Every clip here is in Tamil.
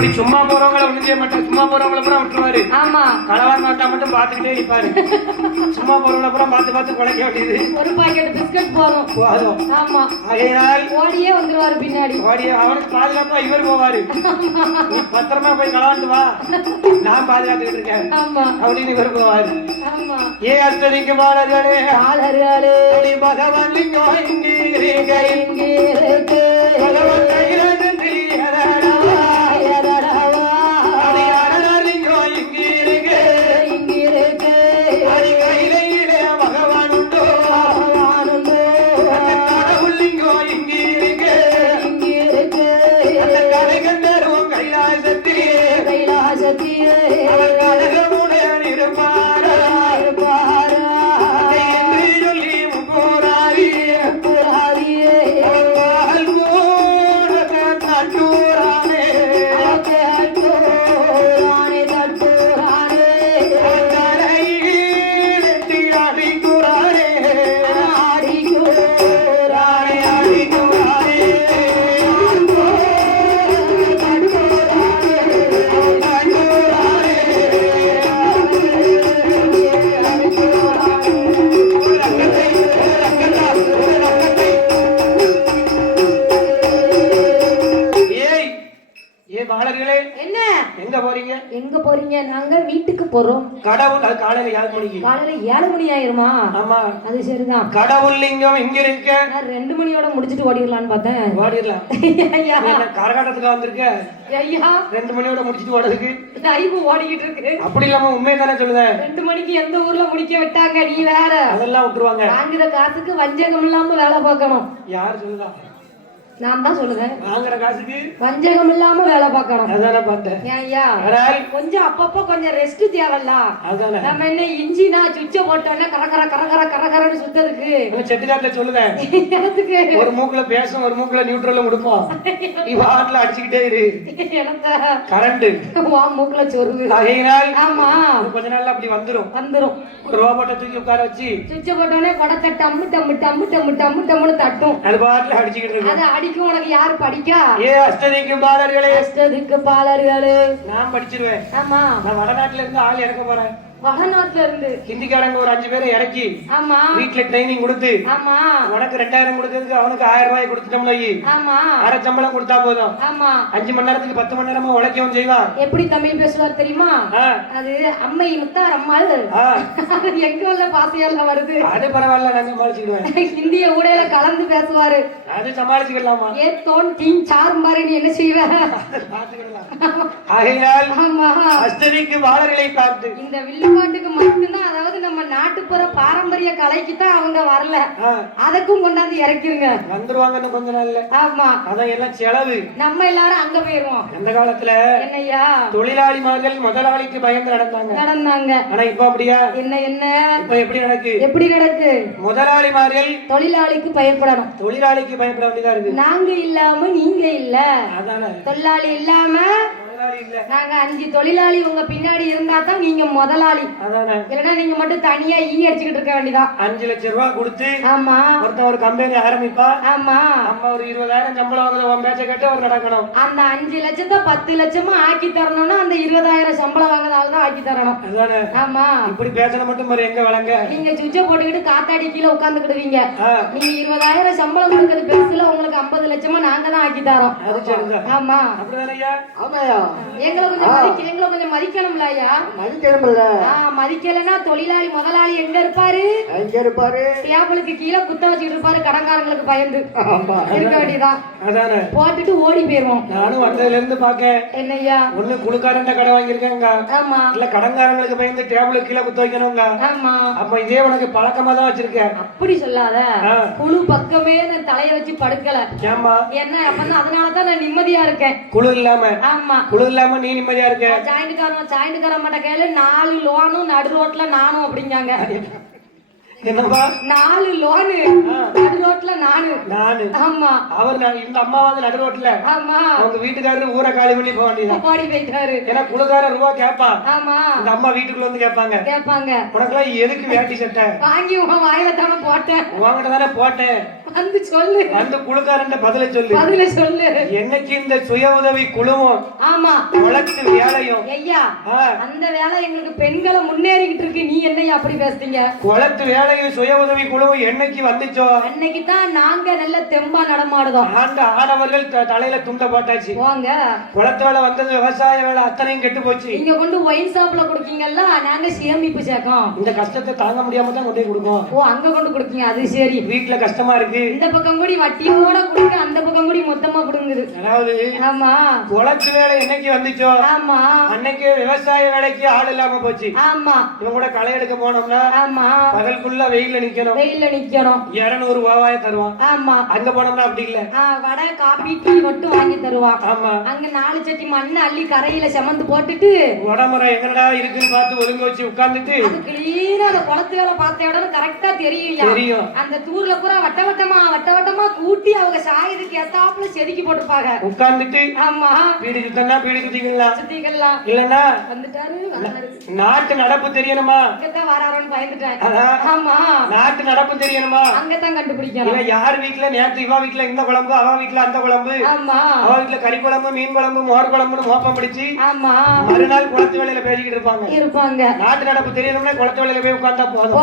இப்படி சும்மா போறவங்கள ஒண்ணு செய்ய மாட்டாரு, சும்மா போறவங்கள பூரா விட்டுருவாரு. ஆமா, களவாங்க வந்தா மட்டும் பாத்துக்கிட்டே இருப்பாரு. சும்மா போறவங்கள பூரா பார்த்து பார்த்து குலைக்க வேண்டியது. ஒரு பாக்கெட் பிஸ்கட் போதும். ஆமா, ஆகையினால் ஓடியே வந்துருவாரு பின்னாடி. ஓடியே அவருக்கு பாதுகாப்பா இவர் போவாரு. பத்திரமா போய் களவாண்டு வா, நான் பாதுகாத்துக்கிட்டு இருக்கேன் அப்படின்னு இவர் போவாரு. ஏ அத்தனைக்கு பாலர்களே பகவான் பகவான் எங்க போறீங்க? நாங்க வீட்டுக்கு போறோம். கடவுள் காலையில 7 மணிக்கு. காலையில 7 மணி ஆயிருமா? ஆமா, அது சரிதான். கடவுள் லிங்கம் இங்க இருக்க. நான் 2 மணியோட முடிச்சிட்டு ஓடிடலாம்னு பார்த்தேன். ஓடிடலாம். கரகாட்டத்துக்கு வந்திருக்க ஐயா, 2 மணியோட முடிச்சிட்டு ஓடுறதுக்கு லைவ் ஓடிக்கிட்டு இருக்கு. அப்படி இல்லாம உண்மையை தானே சொல்லுவேன். 2 மணிக்கு எந்த ஊர்ல முடிக்க விட்டாங்க? நீ வேற அதெல்லாம் விட்டுருவாங்க. வாங்குற காசுக்கு வஞ்சகம் இல்லாம வேலை பார்க்கணும். யார் சொல்லுதா? நான் தான் சொல்லுவேன். வாங்குற காசுக்கு வஞ்சகம் இல்லாம வேலை பார்க்கணும். அதானே பார்த்தேன். ஐயா, கொஞ்சம் அப்பப்போ கொஞ்சம் ரெஸ்ட் தேவையில்ல. நம்ம என்ன இன்ஜினா சுவிட்ச போட்டோன்னே கரகர கரகர கரகரன்னு சுத்ததுக்கு செட்டுக்காட்டுல சொல்லுவேன். ஒரு மூக்குல பேசும், ஒரு மூக்குல நியூட்ரல்ல கொடுப்போம். நீ வாட்டில அடிச்சுக்கிட்டே இரு. கரண்ட் வா மூக்குல சொருகு. ஆமா, கொஞ்ச நாள்ல அப்படி வந்துரும். ரோபோட்டை தூக்கி உட்கார வச்சு சுவிட்ச போட்டோன்னே குடத்தை டம்மு டம்மு டம்மு டம்மு டம்மு டம்முன்னு தட்டும். அது பாட்டுல அடிச்சுக்கிட்டு இருக்கு. உனக்கு யாரு படிக்கா? ஏ அஷ்டதிக்கு பாலர்களே, அஷ்டதிக்கு பாலர்களே, நான் படிச்சிருவேன். ஆமா, நான் வடநாட்டுல இருந்து ஆள் இறக்க போறேன். வடநாட்டுல இருந்து ஹிந்திக்காரங்க ஒரு 5 பேரை இறக்கி ஆமா வீட்டுல ட்ரைனிங் கொடுத்து ஆமா உனக்கு 2000 கொடுத்ததுக்கு அவனுக்கு 1000 ரூபாய் கொடுத்துட்டோம்ல. ஆமா, அரை சம்பளம் கொடுத்தா போதும். ஆமா, 5 மணி நேரத்துக்கு 10 மணி நேரமா உழைக்கவும் செய்வான். எப்படி தமிழ் பேசுவார் தெரியுமா? அது அம்மை முத்தார் அம்மாள். எங்க உள்ள பாசையால வருது. அது பரவாயில்ல, நான் சமாளிச்சுடுவேன். ஹிந்திய ஊடையில கலந்து பேசுவாரு. அது சமாளிச்சுக்கலாமா? ஏ தோன் டீம் சார் மாதிரி நீ என்ன செய்வ? ஆகையால் அஷ்டதிக்கு பாலர்களை பார்த்து இந்த வில்லுப்பாட்டுக்கு மட்டும்தான், அதாவது நம்ம நாட்டுப்புற பாரம்பரிய கலைக்கு தான் அவங்க வரல. அதுக்கும் கொண்டாந்து இறக்கிருங்க. வந்துருவாங்க கொஞ்ச நாள்ல. ஆமா, அதான் எல்லாம் செலவு. நம்ம எல்லாரும் அங்க போயிருவோம். அந்த காலத்துல என்னையா தொழிலாளிமார்கள் முதலாளிக்கு பயந்து நடந்தாங்க. ஆனா இப்ப அப்படியா? என்ன இப்ப எப்படி நடக்கு? முதலாளிமார்கள் தொழிலாளிக்கு பயப்படணும். தொழிலாளிக்கு பயப்பட வேண்டியதா இருக்கு. நாங்க இல்லாம நீங்க இல்ல, அதானே. தொழிலாளி இல்லாம நாங்க 5 தொழிலாளி உங்க பின்னாடி இருந்தா தான் நீங்க முதலாளி. இல்லன்னா நீங்க மட்டும் தனியா அடிச்சுக்கிட்டு இருக்க வேண்டியதான். 5 லட்சம் ரூபாய் கொடுத்து ஆமா ஒருத்தன் ஒரு கம்பெனி ஆரம்பிப்பா. ஆமா, அம்மா ஒரு 20,000 சம்பளம் வாங்குறது உன் பேச்ச கேட்டு அவர் நடக்கணும். அந்த 5 லட்சத்தை 10 லட்சமா ஆக்கி தரணும்னா அந்த 20,000 சம்பளம் வாங்குறதால தான் ஆக்கி தரணும். அதானே. ஆமா, இப்படி பேசணும் மட்டும் மாதிரி எங்க வளங்க. நீங்க சுவிட்ச போட்டுக்கிட்டு காத்தாடி கீழே உட்கார்ந்துக்கிடுவீங்க. நீங்க 20,000 சம்பளம் கொடுக்கறது பெருசுல உங்களுக்கு 50 லட்சமா நாங்க தான் ஆக்கி தரோம். ஆமா, அப்படிதானயா? ஆமாயா, எங்களை கொஞ்சம் மதிக்கணும்ல ஐயா. மதிக்கலன்னா தொழிலாளி முதலாளி எங்க இருப்பாரு? டேபிளுக்கு கீழே குத்த வச்சுட்டு இருப்பாரு, கடன்காரங்களுக்கு பயந்து இருக்க வேண்டியதான். போட்டுட்டு ஓடி போயிருவோம். நானும் வந்ததுல இருந்து பாக்க என்னையா, ஒண்ணு குழுக்காரன் கடை வாங்கியிருக்கேங்க. ஆமா, இல்ல கடன்காரங்களுக்கு பயந்து டேபிளுக்கு கீழே குத்த வைக்கணுங்க. ஆமா, அப்ப இதே உனக்கு பழக்கமா தான் வச்சிருக்கேன். அப்படி சொல்லாத. குழு பக்கமே நான் தலைய வச்சு படுக்கல. என்ன அப்பதான், அதனாலதான் நான் நிம்மதியா இருக்கேன். குழு இல்லாம. ஆமா, குழு இல்லாம நீ நிம்மதியா இருக்க. ஜாயிண்ட் கார மாட்ட கேளு, 4 லோனும் நடு ரோட்ல நானும் அப்படிங்காங்க. என்னப்பா 4 லோனு நடு ரோட்ல நானு ஆமா அவர் இந்த அம்மா வந்து நடு ரோட்ல ஆமா அவங்க வீட்டுக்காரரு ஊரை காலி பண்ணி போக வேண்டியது ஓடி போயிட்டாரு. ஏன்னா குலகார ரூபா கேட்பான். ஆமா இந்த அம்மா வீட்டுக்குள்ள வந்து கேட்பாங்க உனக்கெல்லாம் எதுக்கு வேட்டி சட்டை வாங்கி உங்க வாயில தானே போட்டேன் உங்ககிட்ட தானே போட்டேன் வந்து சொல்லு அந்த குழுக்காரன் பதில சொல்லு என்னைக்கு இந்த சுய உதவி குழுவும் ஆமா வளர்த்து வேலையும் ஐயா அந்த வேலை எங்களுக்கு பெண்களை முன்னேறிக்கிட்டு இருக்கு. நீ என்னையா அப்படி பேசுறீங்க? குளத்து வேலையும் சுய உதவி குழுவும் என்னைக்கு வந்துச்சோ அன்னைக்கு தான் நாங்க நல்ல தெம்பா நடமாடுதோம். ஆடவர்கள் தலையில துண்ட போட்டாச்சு. வாங்க குளத்து வேலை வந்தது, விவசாய வேலை அத்தனையும் கெட்டு போச்சு. நீங்க கொண்டு ஒயின் ஷாப்ல கொடுக்கீங்கல்ல, நாங்க சேமிப்பு சேர்க்கோம். இந்த கஷ்டத்தை தாங்க முடியாம தான் கொண்டு கொடுப்போம். ஓ அங்க கொண்டு கொடுக்கீங்க, அது சரி. வீட்டுல கஷ்டமா இருக்கு, இந்த பக்கம் கூடி வட்டியோட கொடுங்க, அந்த பக்கம் கூடி மொத்தமா கொடுங்குது. அதாவது ஆமா குளத்து வேலை என்னைக்கு வந்துச்சோ ஆமா அன்னைக்கு விவசாய வேலைக்கு ஆள் இல்லாம போச்சு. ஆமா இவங்க கூட களை எடுக்க போனோம்னா ஆமா பகலுக்குள்ள வெயில்ல நிக்கணும் 200 ரூபாய தருவான். ஆமா அங்க போனோம்னா அப்படி இல்ல, வடை காபி டீ மட்டும் வாங்கி தருவான். ஆமா அங்க 4 சட்டி மண்ணு அள்ளி கரையில சமந்து போட்டுட்டு உடம்புற எங்கடா இருக்குன்னு பார்த்து ஒதுங்க வச்சு உட்கார்ந்துட்டு அது கிளீனா அந்த குளத்து வேலை பார்த்த இடம் கரெக்டா தெரியும். அந்த தூர்ல பூரா வட்ட வட்டமா கூட்டி அவங்க சாயதுக்கு ஏத்தாப்புல செதுக்கி போட்டுப்பாங்க. உட்கார்ந்துட்டு ஆமா பீடி சுத்தனா பீடி சுத்திக்கலாம் இல்லன்னா வந்துட்டாரு நாட்டு நடப்பு தெரியணுமா, அங்கதான் வராரோன்னு பயந்துட்டேன். ஆமா நாட்டு நடப்பு தெரியணுமா, அங்கதான் கண்டுபிடிக்கணும். யார் வீட்டுல நேற்று இவா வீட்டுல இந்த குழம்பு, அவ வீட்டுல அந்த குழம்பு, ஆமா அவ வீட்டுல கறி குழம்பு மீன் குழம்பு மோர் குழம்புன்னு மோப்பம் பிடிச்சு ஆமா மறுநாள் குளத்து வேலையில பேசிக்கிட்டு இருப்பாங்க. நாட்டு நடப்பு தெரியணும்னா குளத்து வேலையில போய் உட்கார்ந்தா போதும்.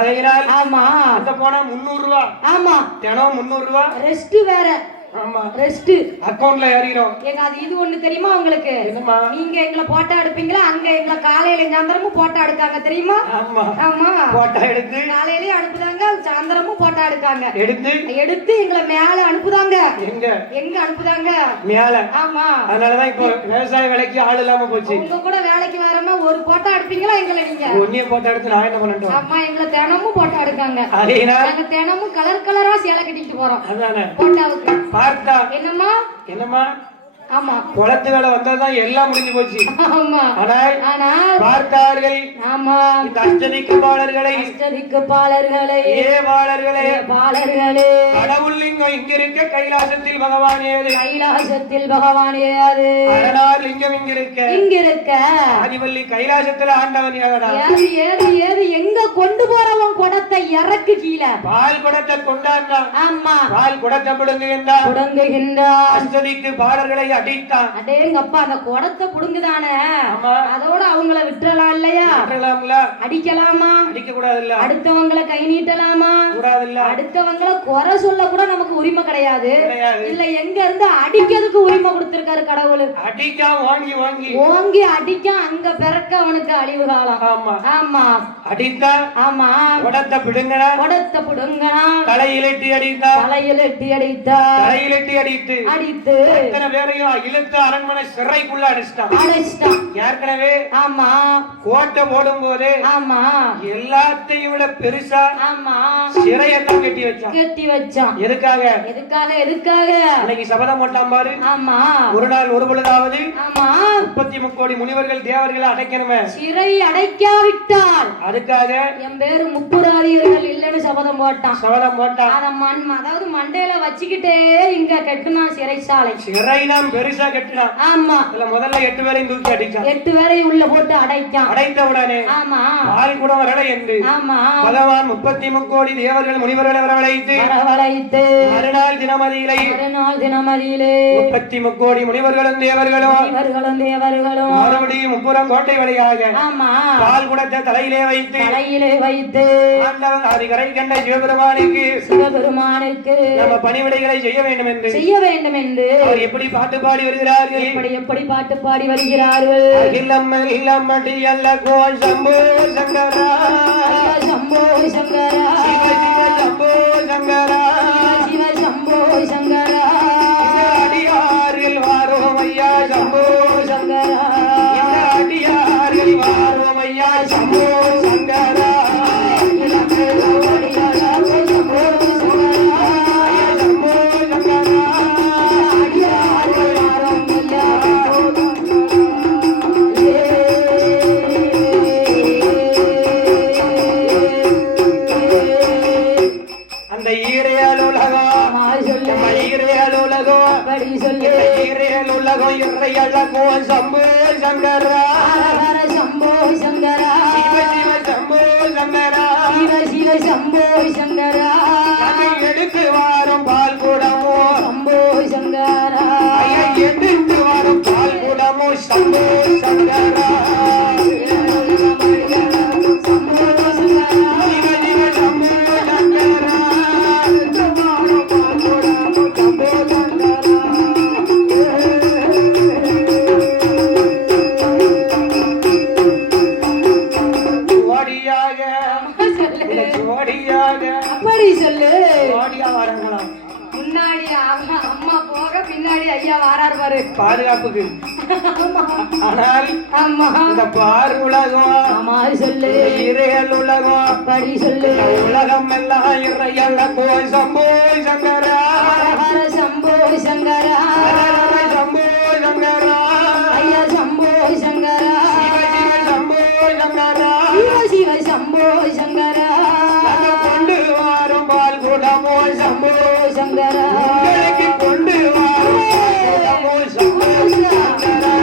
அதனால் ஆமா அங்க போனா 300 ரூபா. ஆமா தினம் 300 ரூபா. ரெஸ்ட் வேற. ஆமா ரெஸ்ட் அக்கவுண்ட்ல ஏறிரும். ஏங்க அது இது ஒண்ணு தெரியுமா உங்களுக்கு? என்னமா நீங்க எங்களை போட்டோ எடுப்பீங்களா, அங்க எங்களை காலையில சாயந்தரமும் போட்டோ எடுக்காங்க தெரியுமா? ஆமா ஆமா போட்டோ எடுத்து காலையிலயும் அனுப்புதாங்க, சாயந்தரமும் போட்டோ எடுக்காங்க. எடுத்து எங்களை மேல அனுப்புதாங்க. எங்க அனுப்புதாங்க? மேல. ஆமா அதனாலதான் இப்போ விவசாய வேலைக்கு ஆள் இல்லாம போச்சு. உங்க கூட வேலைக்கு வரமா ஒரு போட்டோ எடுப்பீங்களா எங்களை? நீங்க ஒன்னே போட்டோ எடுத்து நான் என்ன பண்ணட்டும்? ஆமா எங்களை தினமும் போட்டோ எடுக்காங்க. நாங்க தினமும் கலர் கலரா சேலை கட்டிட்டு போறோம். அதானே போட்டோவுக்கு. பார்த்தா என்னம்மா ஆமா குளத்து வேலை வந்ததுதான் எல்லாம் முடிஞ்சு போச்சு. ஆமா ஆனால் பார்த்தார்கள். ஆமா இந்த அஷ்டதிக்குபாலர்களை பாலர்களே கடவுள் லிங்கம் இங்க இருக்க கைலாசத்தில் பகவான் ஏது அதனால் லிங்கம் இங்க இருக்க ஆதிவள்ளி கைலாசத்துல ஆண்டவன் ஏது எங்க கொண்டு போறவன் குடத்தை இறக்கு கீழே பால் குடத்தை கொண்டான். ஆமா பால் குடத்தை புடுங்குகின்றான். அஷ்டதிக்கு பாலர்களை அடித்தான். அடேங்கப்பா அந்த குடத்தை புடுங்குதானே, அதோட அவங்கள விட்டுறலாம் இல்லையா? அடிக்கலாமா? அடிக்க கூடாதுல்ல. அடுத்தவங்களை கை நீட்டலாமா? கூடாதுல்ல. அடுத்தவங்களை குறை சொல்ல கூட நமக்கு உரிமை கிடையாது. இல்ல எங்க இருந்து அடிக்கிறதுக்கு உரிமை கொடுத்திருக்காரு கடவுள். அடிக்கா ஓங்கி அடிக்க அங்க பிறக்க அவனுக்கு அழிவு காலம். ஆமா அடித்தா. ஆமா குடத்தை புடுங்கனா தலையிலட்டி அடித்தா. அடித்து எத்தனை பேரையும் இழுத்து அரண்மனை சிறைக்குள்ள அடைச்சிட்டான். ஏற்கனவே ஆமா கோட்டை போடும் போது ஆமா எல்லாத்தையும் விட பெருசா ஆமா சிறையத்தான் கட்டி வச்சான். எதுக்காக அன்னைக்கு சபதம் போட்டான் பாரு. ஆமா ஒரு நாள் ஒரு பொழுதாவது ஆமா 33 கோடி முனிவர்கள் தேவர்களை அடைக்கணுமே, சிறை அடைக்காவிட்டால் அதுக்காக என் பேரு முப்புராதிகள் இல்லன்னு சபதம் போட்டான். அதாவது மண்டையில வச்சுக்கிட்டே இங்க கட்டுனா சிறைச்சாலை. சிறைதான் பெருசா கட்டினான். ஆமா முதல்ல 8 பேரையும் தூக்கி அடிச்சான். 8 பேரையும் உள்ள போட்டு அடைத்தான். அடைத்த உடனே ஆமா பால் கூட வரலை என்று பகவான் 33 கோடி தேவர்கள் முனிவர்களை வரவழைத்து மறுநாள் தினமதியிலே 33 கோடி முனிவர்களும் தேவர்களும் மறுபடியும் முப்புறம் கோட்டை வழியாக பால் குடத்தை தலையிலே வைத்து ஆண்டவன் அதிகரை கண்ட சிவபெருமானுக்கு நம்ம பணிவிடைகளை செய்ய வேண்டும் என்று அவர் எப்படி பாட்டு பாடி வருகிறார்கள். அகிலம் இல்லம் மடி அல்ல கோல் சம்போ சங்கரா சம்போ சங்கரா சிவ சம்போ சங்கரா அடியாரில் வாரோம் ஐயா சம்போ சங்கரா. அடியாரில் வாரோம் ஐயா சம்போ சங்கரா. நமோ சம்போ சங்கரா ஹர சம்போ சங்கரா சிவ சிவ சம்போ சங்கரா சிவ சிவ சம்போ சங்கரா எடுத்து வாரம் பால் கூடமோ சம்போ சங்கரா எடுத்து வாரம் பால் கூடமோ சம்போ சங்கரா அப்படி சொல்லு. வரங்களாம் முன்னாடி அம்மா போக பின்னாடி ஐயா வாராரு பாரு பாதுகாப்புக்கு. ஆனால் ஆமா இந்த பார் உலகம் ஆமா சொல்லு. இறையல் உலகம் அப்படி சொல்லு. உலகம் எல்லாம் இறையல் சம்போ சங்கரா ஹர சம்போ சங்கரா சம்போ சங்கரா ஐயா சம்போ சங்கரா சிவ சிவ சம்போ சங்கரா சிவ சிவ சம்போ சங்கரா கொண்டு வாரும் பால் கூடமோ சம்போ சங்கரா உங்களுக்கு கொண்டு வாரும் கூடமோ சம்போ சங்கரா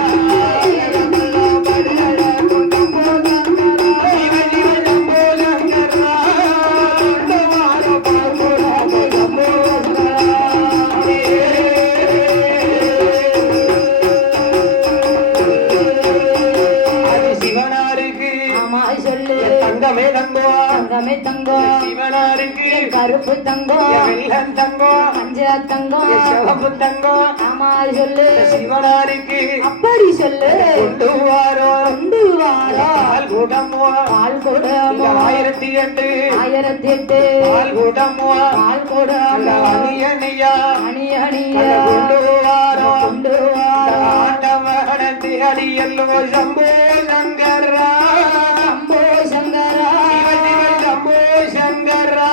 தங்கமே தங்கம் தங்கமே தங்கம் சிவனாருக்கு கருப்பு தங்கம் வெள்ளம் தங்கம் மஞ்சள் தங்கம் சிவப்பு தங்கம் ஆமா சொல்லு. சிவனாருக்கு அப்படி சொல்லு. கொண்டு வாரோ கொண்டு வாரோ பால் கூடமோ பால் கூடமோ 1008 1008 பால் கூடமோ பால் கூடமோ அணியணியா அணி அணிய கொண்டு வாரோ கொண்டு வாரோ ஆண்டவனத்தி அடியல்லோ சம்போ சங்கரா சம்போ சங்கரா சிவ சிவ சம்போ சங்கரா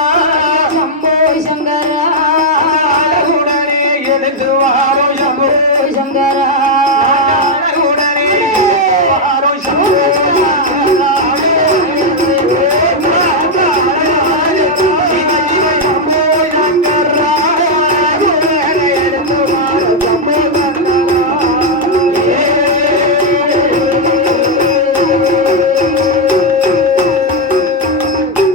சம்போ சங்கரா உடனே எடுத்து வாரோ சம்போ சங்கரா உடனே வாரோ சம்போ சங்கரா சிவ சிவ சம்போ சங்கரா உடனே எடுத்து வாரோ சம்போ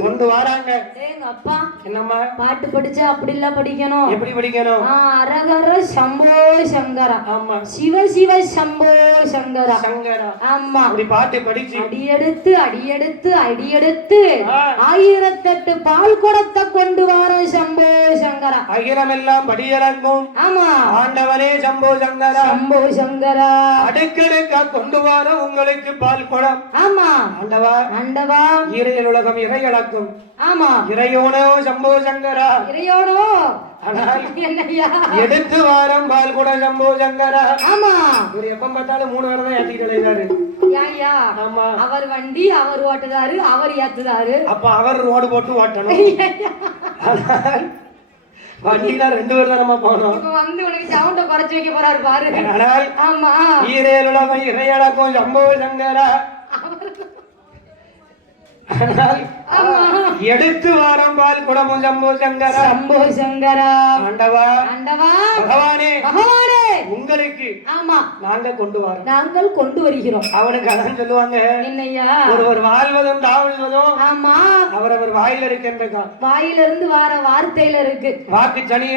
கொண்டு வாராங்க. எங்க அப்பா என்னம்மா பாட்டு படிச்சா அப்படி எல்லாம் படிக்கணும். எப்படி படிக்கணும்? அரகர சம்போ சங்கரா ஆமா சிவ சிவ சம்போ சங்கரா சங்கரா ஆமா அப்படி பாட்டு படிச்சு அடியெடுத்து அடியெடுத்து அடியெடுத்து ஆ. 1008 பால் குடத்தை கொண்டு வரோம் சம்போ சங்கரா அகிலமெல்லாம் படியிறங்கும் ஆமா ஆண்டவனே சம்போ சங்கரா சம்போ சங்கரா அடுக்கடுக்கா கொண்டு வர உங்களுக்கு பால் குடம் ஆமா ஆண்டவா ஆண்டவா ஈரையல் உலகம் இறையளக்கும் ஆமா இறையோனோ சம்போ சங்கரா இறையோனோ ஆனால் என்னய்யா எடுத்து வாரம் பால் குடம் சம்போ சங்கரா ஆமா இவர் எப்ப பார்த்தாலும் 3 வாரம் தான் ஏத்திட்டு விளையாரு. ஏய்யா ஆமா அவர் வண்டி அவர் ஓட்டுதாரு அவர் ஏத்துதாரு அப்ப அவர் ரோடு போட்டு ஓட்டணும். ஆனால் வண்டியில 2 பேர் தானமா போனோம். இப்ப வந்து உனக்கு சவுண்ட குறைச்சு வைக்க போறாரு பாரு. ஆனால் ஆமா ஈரையல் உலகம் இறையளக்கும் சம்போ சங்கரா ஆனால் எடுத்து வாரம் பால் குடமும் சம்போ சங்கரா சம்போ சங்கரா ஆண்டவா ஆண்டவா பகவானே பகவானே உங்களுக்கு ஆமா நாங்க கொண்டு வரோம். நாங்கள் கொண்டு வருகிறோம். அவனுக்கு அதான் சொல்லுவாங்க என்னய்யா ஒருவர் வாழ்வதும் தாழ்வதும் ஆமா அவரவர் வாயில இருக்கின்றதான் வாயிலிருந்து வார வார்த்தையில இருக்கு. வாக்கு சனிய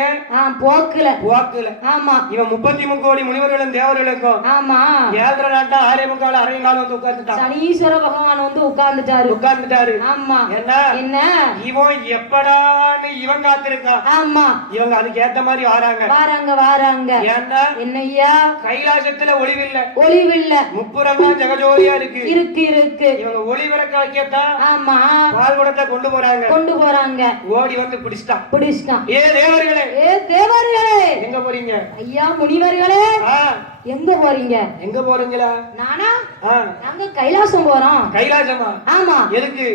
போக்குல வாக்குல ஆமா இவன் 33 கோடி முனிவர்களும் தேவர்களுக்கும் ஆமா 7.5 நாட்டா 6.25 அரை காலம் வந்து உட்கார்ந்துட்டான். சனீஸ்வர பகவான் வந்து உட்கார்ந்துட்டாரு. உட்கார்ந்துட்டாரு. ஆமா என்ன என்ன இவன் எப்படான்னு இவன் காத்திருக்கான். ஆமா இவங்க அதுக்கு ஏத்த மாதிரி வராங்க வாராங்க வாராங்க. ஏன்னா என்னய்யா கைலாசத்துல ஒளிவில்லை ஒளிவில்ல முப்புறம்தான் ஜெகஜோதியா இருக்கு. இருக்கு இருக்கு இவங்க ஒளிவிறக்க வைக்கத்தான் ஆமா பால்குடத்தை கொண்டு போறாங்க. கொண்டு போறாங்க. ஓடி வந்து பிடிச்சிட்டான். பிடிச்சிட்டான். ஏ தேவர்களே ஏ தேவர்களே எங்க போறீங்க? ஐயா முனிவர்களே ஆ, எங்க போறீங்க? எங்க போறீங்களா? நானா ஆ, நாங்க கைலாசம் போறோம். கைலாசமா? ஆமா எதுக்கு?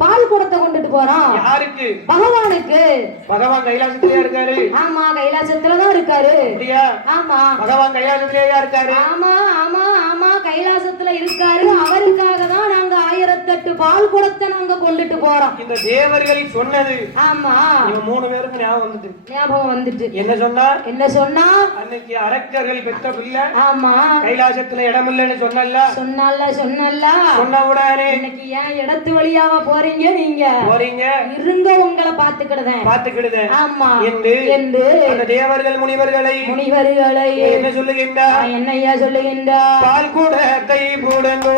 பால் குடத்தை கொண்டுட்டு போறோம். யாருக்கு? பகவானுக்கு. பகவான் கைலாசத்திலேயா இருக்காரு? ஆமா கைலாசத்துலதான் இருக்காரு. அப்படியா? ஆமா பகவான் கைலாசத்திலேயா இருக்காரு? ஆமா ஆமா ஆமா கைலாசத்துல இருக்காரு. அவருக்காக தான் நாங்க 1008 பால் குடத்தை நாங்க கொண்டுட்டு போறோம். இந்த தேவர்கள் சொன்னது ஆமா இவன் 3 பேருக்கு ஞாபகம் வந்துட்டு என்ன சொன்னா அன்னைக்கு அரக்கர்கள் பெற்ற பிள்ளை ஆமா கைலாசத்துல இடம் இல்லைன்னு சொன்னல சொன்ன உடனே இன்னைக்கு ஏன் இடத்து வழியாவா போறீங்க நீங்க இருங்க உங்களை பாத்துக்கிடுதேன் ஆமா என்று அந்த தேவர்கள் முனிவர்களை என்ன சொல்லுகின்றார் பால் கூட கை போடுங்கோ